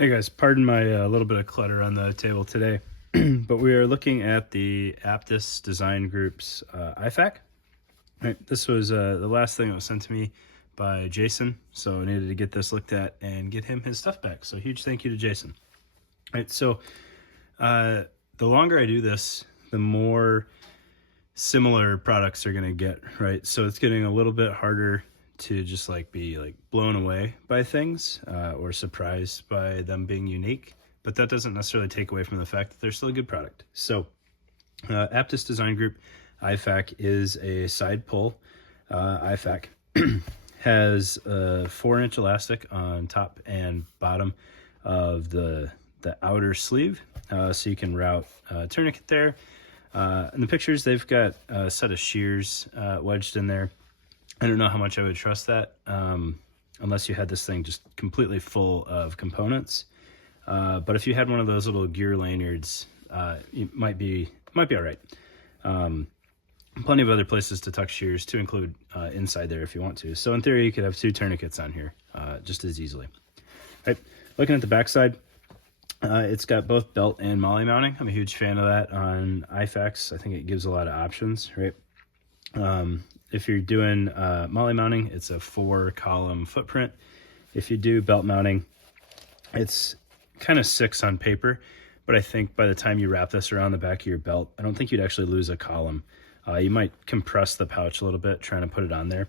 Hey guys, pardon my little bit of clutter on the table today, but we are looking at the Aptus Design Group's Ifak. Right, this was the last thing that was sent to me by Jason, so I needed to get this looked at and get him his stuff back. So huge thank you to Jason. Right, so the longer I do this, the more similar products are going to get, right? So it's getting a little bit harder to just be blown away by things or surprised by them being unique, but that doesn't necessarily take away from the fact that they're still a good product. So Aptus Design Group Ifak is a side pull Ifak. Has a 4-inch elastic on top and bottom of the outer sleeve, so you can route a tourniquet there. In the pictures, they've got a set of shears wedged in there. I don't know how much I would trust that unless you had this thing just completely full of components. But if you had one of those little gear lanyards, it might be all right. Plenty of other places to tuck shears, to include inside there if you want to. So in theory, you could have 2 tourniquets on here just as easily. Right. Looking at the backside, it's got both belt and MOLLE mounting. I'm a huge fan of that on Ifaks. I think it gives a lot of options, right? If you're doing MOLLE mounting, it's a 4-column footprint. If you do belt mounting, it's kind of 6 on paper, but I think by the time you wrap this around the back of your belt, I don't think you'd actually lose a column. You might compress the pouch a little bit trying to put it on there,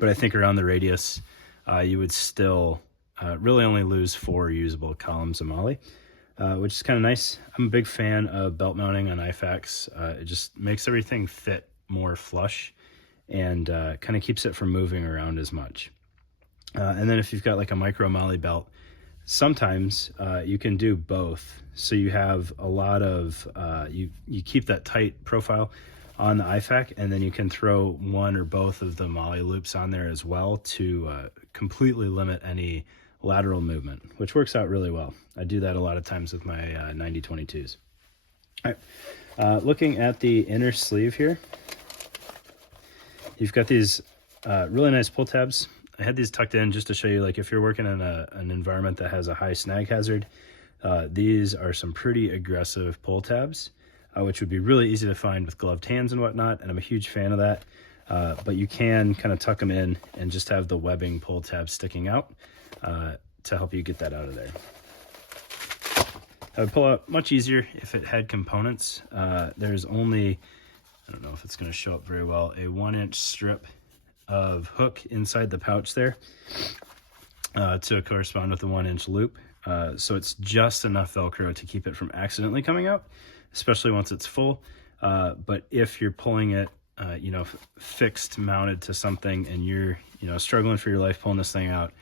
but I think around the radius, you would still really only lose 4 usable columns of MOLLE, which is kind of nice. I'm a big fan of belt mounting on Ifaks. It just makes everything fit more flush and kind of keeps it from moving around as much. And then if you've got a micro MOLLE belt, sometimes you can do both. So you have a lot of, you keep that tight profile on the Ifak, and then you can throw one or both of the MOLLE loops on there as well to completely limit any lateral movement, which works out really well. I do that a lot of times with my 90-22s. All right, looking at the inner sleeve here, you've got these really nice pull tabs. I had these tucked in just to show you, if you're working in an environment that has a high snag hazard, these are some pretty aggressive pull tabs, which would be really easy to find with gloved hands and whatnot, and I'm a huge fan of that. But you can kind of tuck them in and just have the webbing pull tab sticking out to help you get that out of there. I would pull out much easier if it had components. There's only, I don't know if it's going to show up very well, a 1-inch strip of hook inside the pouch there to correspond with the 1-inch loop. So it's just enough Velcro to keep it from accidentally coming out, especially once it's full. But if you're pulling it, fixed mounted to something and you're, struggling for your life pulling this thing out,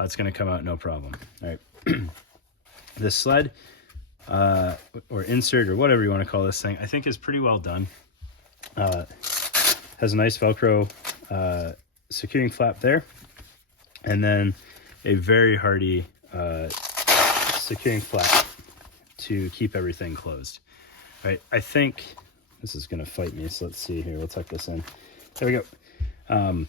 it's going to come out no problem. All right. This sled or insert or whatever you want to call this thing, I think is pretty well done. Has a nice Velcro securing flap there, and then a very hardy securing flap to keep everything closed. Right, I think this is going to fight me, so let's see here. We'll tuck this in. There we go.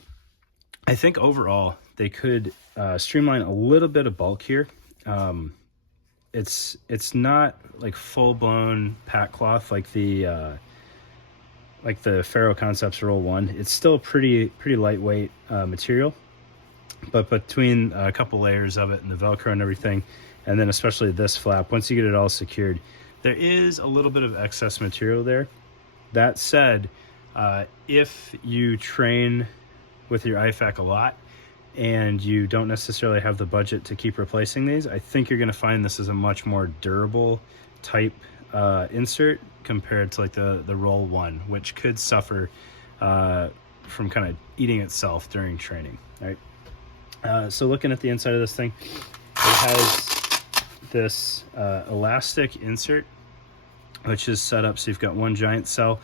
I think overall they could streamline a little bit of bulk here. It's not full-blown pack cloth like the Faro Concepts Roll 1. It's still pretty lightweight material, but between a couple layers of it and the Velcro and everything, and then especially this flap, once you get it all secured, there is a little bit of excess material there. That said, if you train with your Ifak a lot and you don't necessarily have the budget to keep replacing these, I think you're going to find this is a much more durable type insert compared to the Roll 1, which could suffer from kind of eating itself during training. All right. So looking at the inside of this thing, it has this elastic insert, which is set up so you've got 1 giant cell,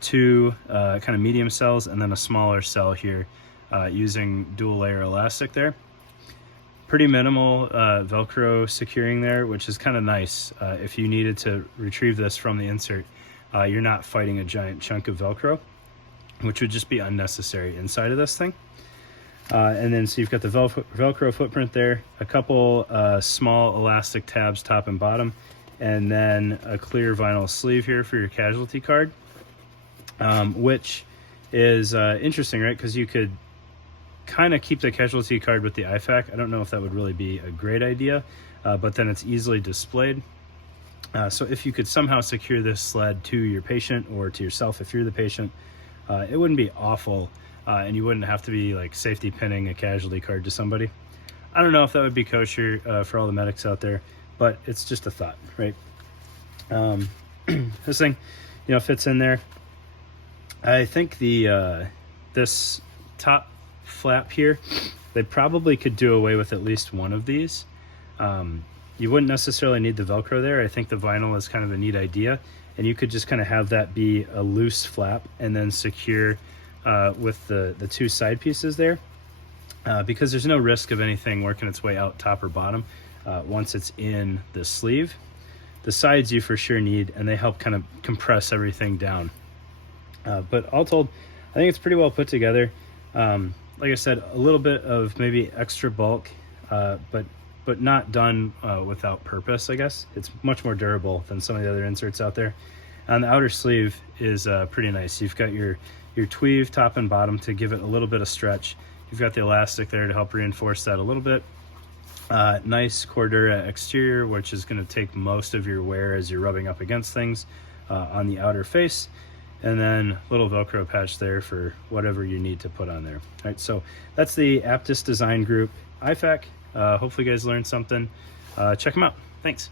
2 kind of medium cells, and then a smaller cell here using dual layer elastic there. Pretty minimal Velcro securing there, which is kind of nice. If you needed to retrieve this from the insert, you're not fighting a giant chunk of Velcro, which would just be unnecessary inside of this thing. And then so you've got the Velcro footprint there, a couple small elastic tabs top and bottom, and then a clear vinyl sleeve here for your casualty card, which is interesting, right? Because you could kind of keep the casualty card with the Ifak. I don't know if that would really be a great idea, but then it's easily displayed. So if you could somehow secure this sled to your patient or to yourself if you're the patient, it wouldn't be awful, and you wouldn't have to be like safety pinning a casualty card to somebody. I don't know if that would be kosher for all the medics out there, but it's just a thought, right? This thing, fits in there. I think the this top flap here, they probably could do away with at least one of these. You wouldn't necessarily need the Velcro there. I think the vinyl is kind of a neat idea, and you could just kind of have that be a loose flap and then secure with the two side pieces there, because there's no risk of anything working its way out top or bottom once it's in the sleeve. The sides you for sure need, and they help kind of compress everything down. But all told, I think it's pretty well put together. Like I said, a little bit of maybe extra bulk, but not done without purpose, I guess. It's much more durable than some of the other inserts out there. And the outer sleeve is pretty nice. You've got your tweave top and bottom to give it a little bit of stretch. You've got the elastic there to help reinforce that a little bit. Nice Cordura exterior, which is going to take most of your wear as you're rubbing up against things on the outer face. And then a little Velcro patch there for whatever you need to put on there. All right, so that's the Aptus Design Group Ifak. Hopefully you guys learned something. Check them out. Thanks.